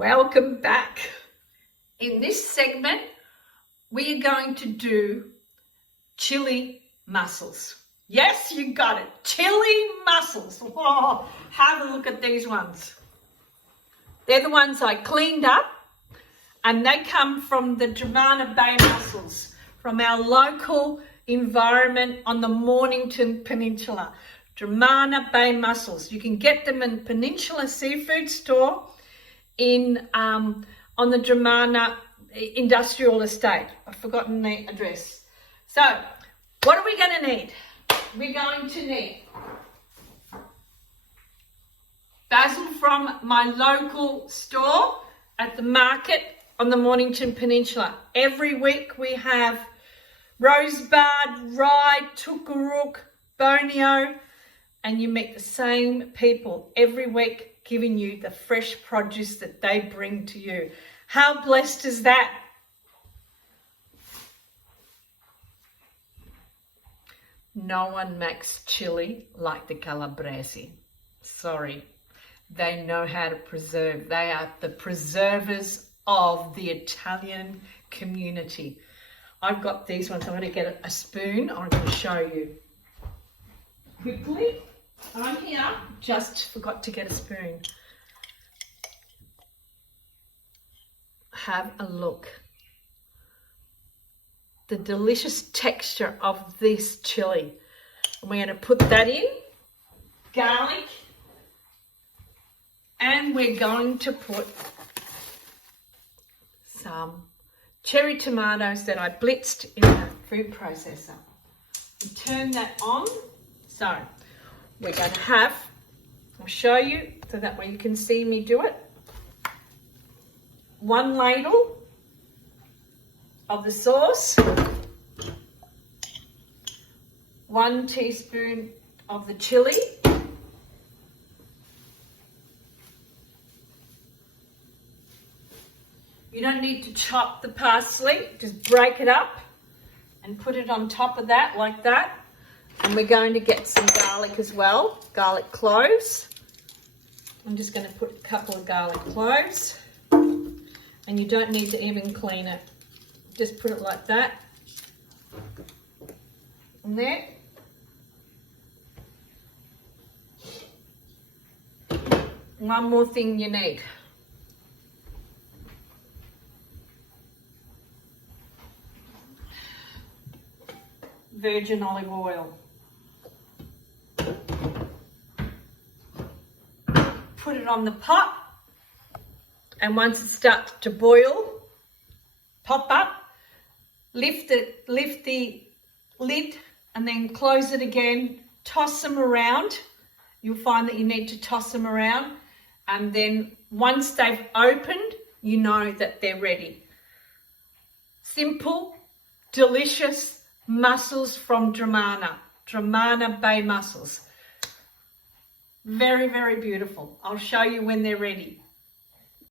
Welcome back. In this segment, we are going to do chili mussels. Yes, you got it. Chili mussels. Oh, have a look at these ones. They're the ones I cleaned up, and they come from the Dromana Bay mussels from our local environment on the Mornington Peninsula. Dromana Bay mussels. You can get them in Peninsula Seafood Store in on the Dromana Industrial Estate. I've forgotten the address. So, what are we going to need? We're going to need basil from my local store at the market on the Mornington Peninsula. Every week we have rosebud, rye, tukurook, bonio, and you meet the same people every week giving you the fresh produce that they bring to you. How blessed is that? No one makes chili like the Calabrese. Sorry. They know how to preserve. They are the preservers of the Italian community. I've got these ones. I'm going to get a spoon. I'm going to show you quickly. I'm here. Just forgot to get a spoon. Have a look. The delicious texture of this chili. And we're going to put that in. Garlic. And we're going to put some cherry tomatoes that I blitzed in the food processor. And turn that on. So, we're going to have, I'll show you so that way you can see me do it. 1 ladle of the sauce. 1 teaspoon of the chili. You don't need to chop the parsley, just break it up and put it on top of that like that. And we're going to get some garlic as well, garlic cloves. I'm just going to put a couple of garlic cloves. And you don't need to even clean it. Just put it like that. And there. One more thing you need. Virgin olive oil. Put it on the pot, and once it starts to boil, pop up, lift the lid, and then close it again. Toss them around. You'll find that you need to toss them around, and then once they've opened, you know that they're ready. Simple, delicious mussels from Dromana Bay mussels. Very, very beautiful. I'll show you when they're ready.